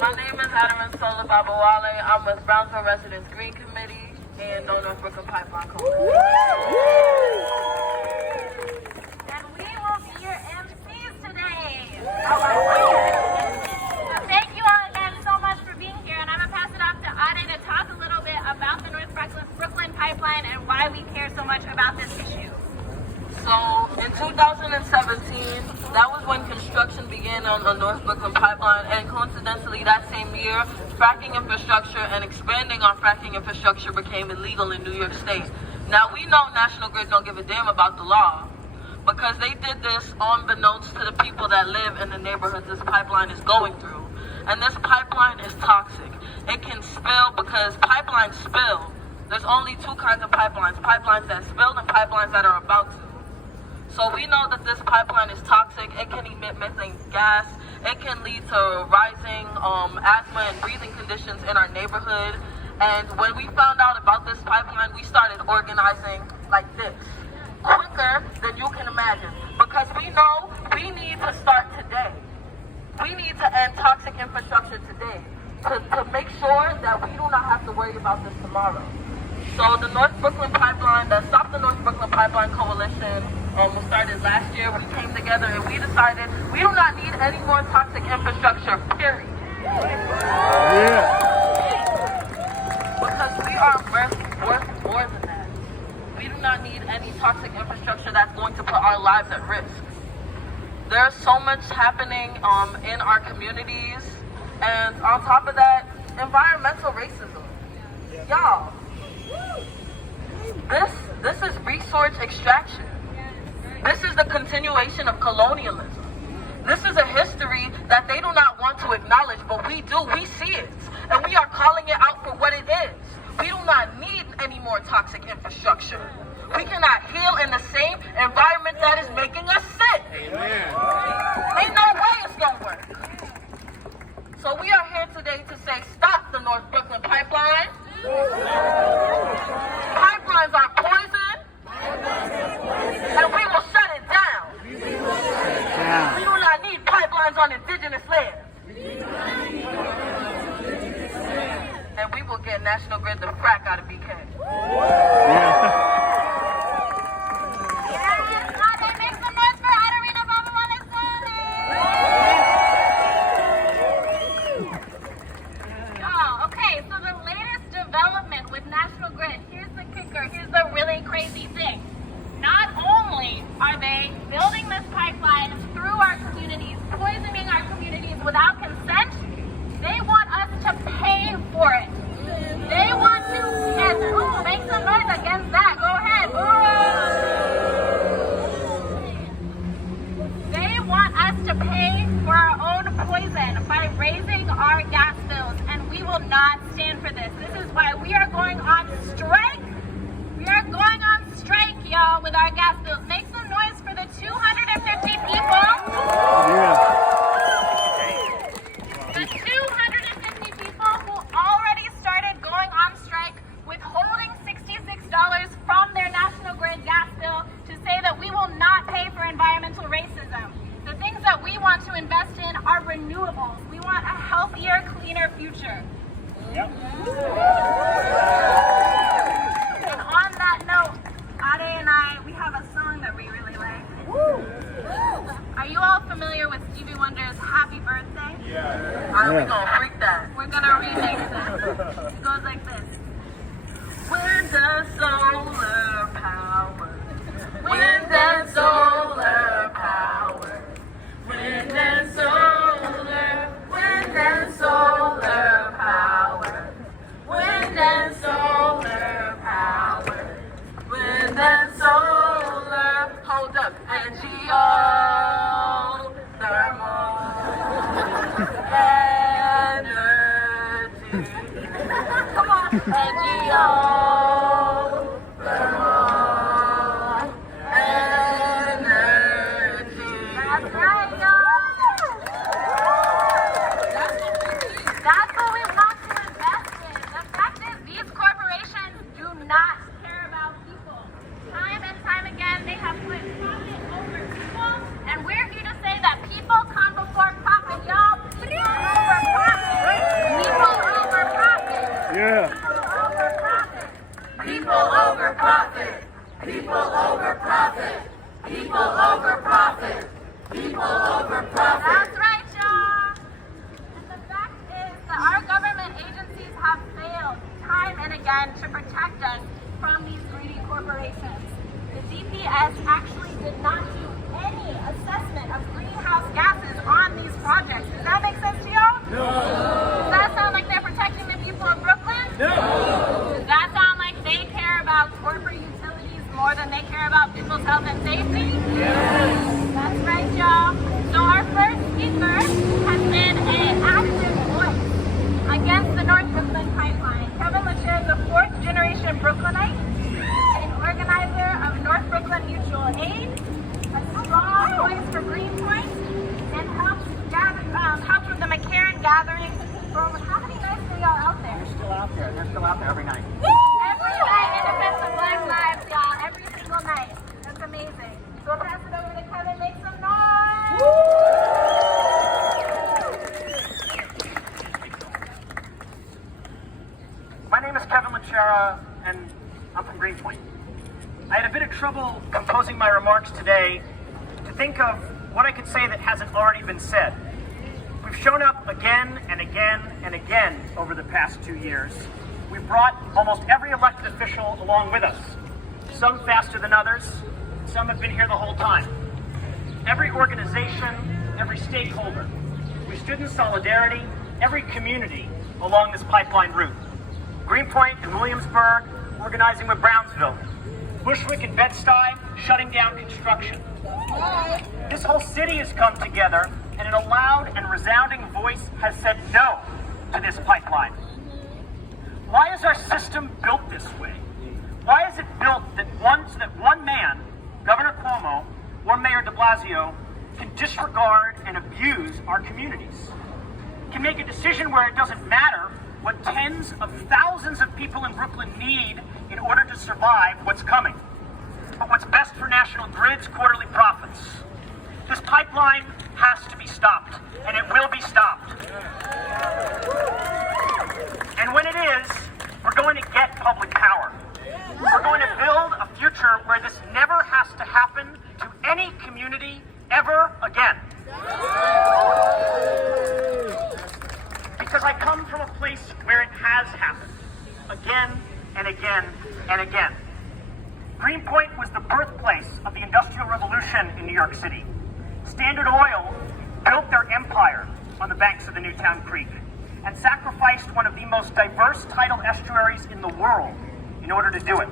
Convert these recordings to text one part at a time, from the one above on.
My name is Adarin Sola Babawale. I'm with Brownsville Residents Green Committee and No North Brooklyn Pipeline Coalition. And we will be your MCs today. Thank you all again so much for being here, and I'm going to pass it off to Ade to talk a little bit about the North Brooklyn Pipeline and why we care so much about this issue. So in 2017, that was when construction began on the North Brooklyn Pipeline, and coincidentally that same year, fracking infrastructure and expanding on fracking infrastructure became illegal in New York State. Now we know National Grid don't give a damn about the law, because they did this unbeknownst to the people that live in the neighborhoods this pipeline is going through. And this pipeline is toxic. It can spill because pipelines spill. There's only two kinds of pipelines: pipelines that spill and pipelines that are about to. So we know that this pipeline is toxic. It can emit methane gas. It can lead to rising asthma and breathing conditions in our neighborhood. And when we found out about this pipeline, we started organizing like this, quicker than you can imagine, because we know we need to start today. We need to end toxic infrastructure today to make sure that we do not have to worry about this tomorrow. So the North Brooklyn Pipeline, the Stop the North Brooklyn Pipeline Coalition, we started last year. We came together and we decided we do not need any more toxic infrastructure, period. Yeah. Because we are worth more than that. We do not need any toxic infrastructure that's going to put our lives at risk. There's so much happening in our communities, and on top of that, environmental racism. Y'all, this is resource extraction. This is the continuation of colonialism. This is a history that they do not want to acknowledge, but we do. We see it, and we are calling it out for what it is. We do not need any more toxic infrastructure. We cannot heal in the same environment that is making us sick. Amen. Ain't no way it's gonna work. So we are here today to say, stop the North Brooklyn Pipeline. Pipelines are poison, and we will shut it down. We do not need pipelines on indigenous land. And we will get National Grid the frack out of BK. Here's the really crazy thing. Not only are they building this pipeline through our communities, poisoning our communities without consent, they want us to pay for it. They want to, yes, ooh, make some noise against that. Go ahead. Ooh. They want us to pay for our own poison by raising our gas bills, and we will not stand for this. This is why we are going on strike. We are going on strike, y'all, with our gas bills. Make some noise for the 250 people. Yeah. The 250 people who already started going on strike, withholding $66 from their National Grid gas bill to say that we will not pay for environmental racism. The things that we want to invest in are renewables. We want a healthier, cleaner future. Yep. On that note, Ade and I, we have a song that we really like. Woo. Are you all familiar with Stevie Wonder's Happy Birthday? Yeah. How are we gonna freak that? We're gonna remix it. It goes like this. Wind and solar power. Wind and solar power. Wind and solar. Wind and solar power. Wind and solar power. Wind and solar. Hold up. NGO. Thermal. Energy. Come on. NGO. Thermal. Energy. That's right, y'all. That's what we want to invest in. The fact is, these corporations do not care about people. Time and time again, they have put profit over people, and we're here to say that people come before profit, y'all. People over profit. People over profit. People over profit. People over profit. That's right, y'all. And the fact is that our government agencies have failed time and again to protect us from these greedy corporations. The DPS actually did not do any assessment of greenhouse gases on these projects. Does that make sense to y'all? No. Does that sound like they're protecting the people of Brooklyn? No. Does that sound like they care about corporate utilities more than they care about people's health and safety? Yes. That's right, y'all. So our first speaker has been an active voice against the North Brooklyn pipeline. Kevin LaChair is a fourth-generation Brooklynite, an organizer of North Brooklyn Mutual Aid, a strong voice for Greenpoint, and helps with the McCarran gathering. For how many nights are y'all out there? They're still out there. They're still out there every night. Every night in defense of Black lives, y'all. Every single night. That's amazing. So we'll pass it over to Kevin. Make some noise. My name is Kevin LaChair, and I'm from Greenpoint. I had a bit of trouble composing my remarks today to think of what I could say that hasn't already been said. We've shown up again and again and again over the past 2 years. We've brought almost every elected official along with us. Some faster than others, some have been here the whole time. Every organization, every stakeholder. We stood in solidarity, every community along this pipeline route. Greenpoint and Williamsburg organizing with Brownsville. Bushwick and Bed-Stuy shutting down construction. This whole city has come together and in a loud and resounding voice has said no to this pipeline. Why is our system built this way? Why is it built that one man, Governor Cuomo, or Mayor de Blasio, can disregard and abuse our communities? Can make a decision where it doesn't matter what tens of thousands of people in Brooklyn need in order to survive what's coming, but what's best for National Grid's quarterly profits. This pipeline has to be stopped, and it will be stopped. And when it is, we're going to get public power. We're going to build a future where this never has to happen to any community ever again. Because I come from a place where it has happened again and again and again. Greenpoint was the birthplace of the Industrial Revolution in New York City. Standard Oil built their empire on the banks of the Newtown Creek and sacrificed one of the most diverse tidal estuaries in the world in order to do it.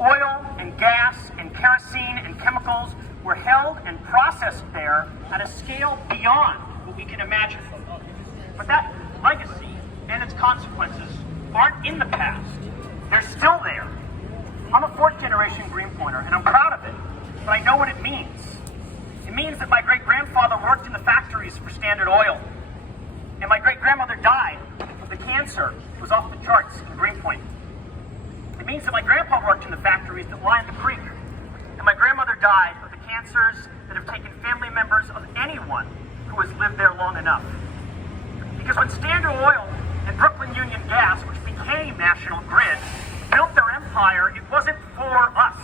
Oil and gas and kerosene and chemicals were held and processed there at a scale beyond what we can imagine. But that legacy and its consequences aren't in the past. They're still there. I'm a fourth-generation Greenpointer, and I'm proud of it, but I know what it means. It means that my great-grandfather worked in the factories for Standard Oil, and my great-grandmother died of the cancer that was off the charts in Greenpoint. It means that my grandpa worked in the factories that lined the creek, and my grandmother died of the cancers that have taken family members of anyone who has lived there long enough. Because when Standard Oil and Brooklyn Union Gas, which became National Grid, built their empire, it wasn't for us.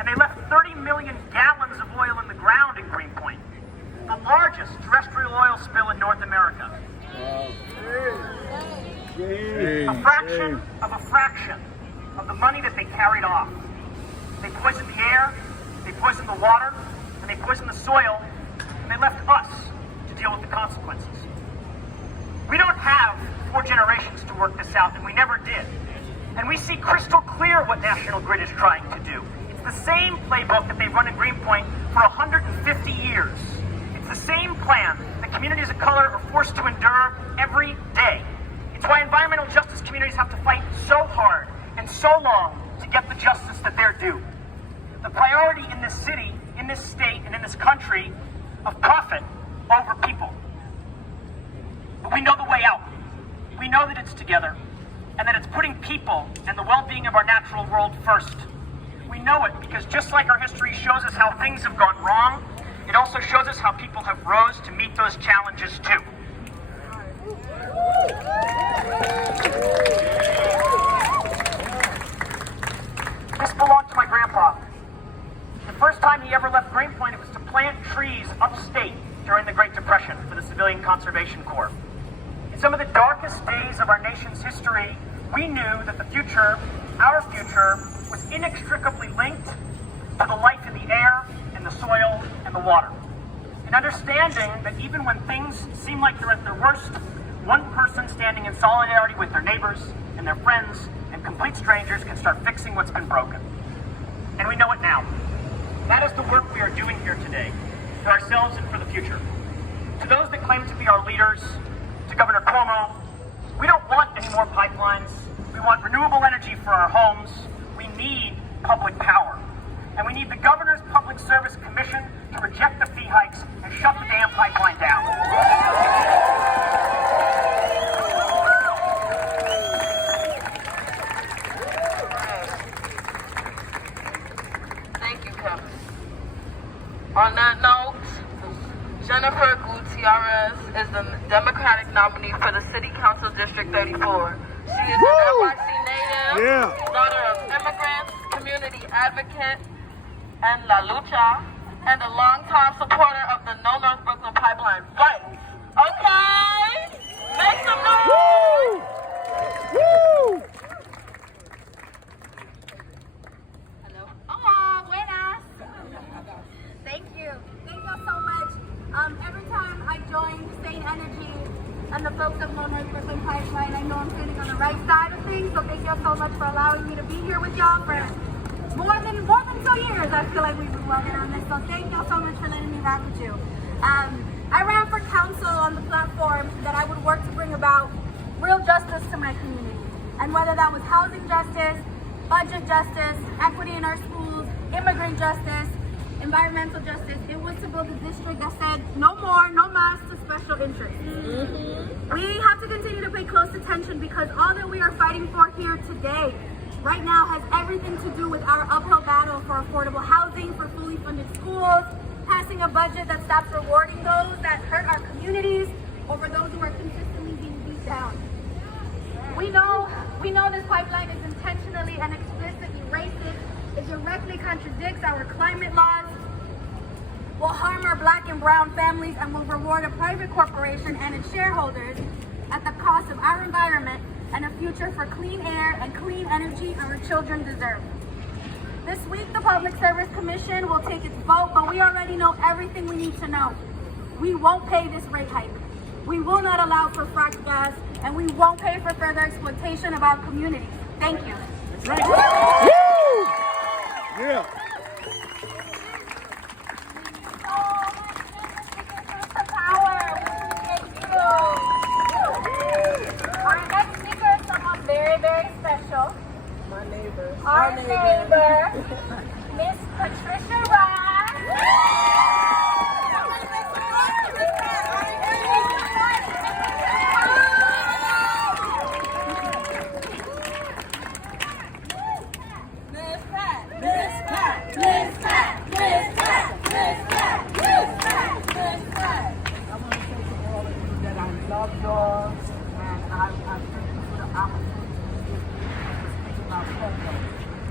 And they left 30 million gallons of oil in the ground in Greenpoint, the largest terrestrial oil spill in North America. A fraction of the money that they carried off. They poisoned the air, they poisoned the water, and they poisoned the soil, and they left us to deal with the consequences. We don't have 4 generations to work this out, and we never did. And we see crystal clear what National Grid is trying to do. It's the same playbook that they've run in Greenpoint for 150 years. It's the same plan that communities of color are forced to endure every day. It's why environmental justice communities have to fight so hard and so long to get the justice that they're due. The priority in this city, in this state, and in this country of profit over people. But we know the way out. We know that it's together, and that it's putting people and the well-being of our natural world first. We know it because just like our history shows us how things have gone wrong, it also shows us how people have rose to meet those challenges too. This belonged to my grandfather. Conservation Corps. In some of the darkest days of our nation's history, we knew that the future, our future, was inextricably linked to the life in the air and the soil and the water. And understanding that even when things seem like they're at their worst, one person standing in solidarity with their neighbors and their friends and complete strangers can start fixing what's been broken. And we know it now. That is the work we are doing here today, for ourselves and for the future. To those that claim to be our leaders, to Governor Cuomo, we don't want any more pipelines. We want renewable energy for our homes. We need public power. And we need the Governor's Public Service Commission to reject the fee hikes and shut the damn pipeline down. Thank you, Kevin. On that note, Jennifer Gutierrez is the Democratic nominee for the City Council District 34. She is an NYC native, daughter of immigrants, community advocate, and La Lucha, and a longtime supporter of the No North Brooklyn Pipeline fight. Okay? Make some noise! Woo! Hello. Hola, buenas. Thank you. Thank you so much. Every time I join Sane Energy and the folks of No North Brooklyn Pipeline, I know I'm sitting on the right side of things, so thank you so much for allowing me to be here with y'all for more than 2 years. I feel like we've been working on this, so thank you so much for letting me rock with you. I ran for council on the platform that I would work to bring about real justice to my community. And whether that was housing justice, budget justice, equity in our schools, immigrant justice, environmental justice, it was to build a district that said no more, no mass to special interests. We have to continue to pay close attention because all that we are fighting for here today, right now, has everything to do with our uphill battle for affordable housing, for fully funded schools, passing a budget that stops rewarding those that hurt our communities over those who are consistently being beat down. We know this pipeline is intentionally and explicitly racist. It directly contradicts our climate laws, will harm our Black and brown families, and will reward a private corporation and its shareholders at the cost of our environment and a future for clean air and clean energy our children deserve. This week, the Public Service Commission will take its vote, but we already know everything we need to know. We won't pay this rate hike. We will not allow for fracked gas, and we won't pay for further exploitation of our communities. Thank you. Yeah. Our next speaker is someone very, very special. My neighbor. Our neighbor, Miss Patricia Ross.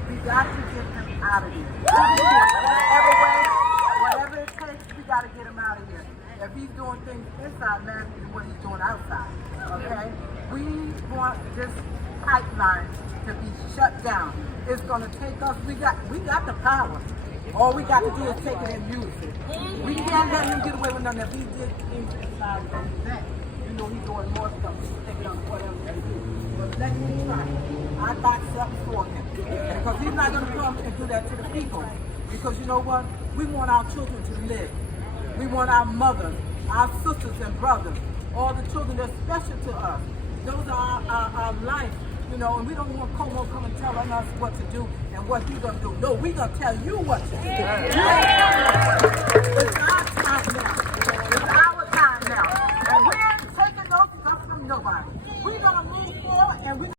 We got to get him out of here. Whatever it takes, we got to get him out of here. If he's doing things inside, man, what he's doing outside. Okay? We want this pipeline to be shut down. It's going to take us. We got the power. All we got to do is take it and use it. We can't let him get away with nothing. If he did things inside, then that. You know, he's doing more stuff. He's taking up whatever they do. But let him try. I got something for him. Because he's not going to come and do that to the people. Because you know what? We want our children to live. We want our mothers, our sisters and brothers, all the children that are special to us. Those are our life, you know, and we don't want Como coming telling us what to do and what he's going to do. No, we're going to tell you what to do. It's our time now.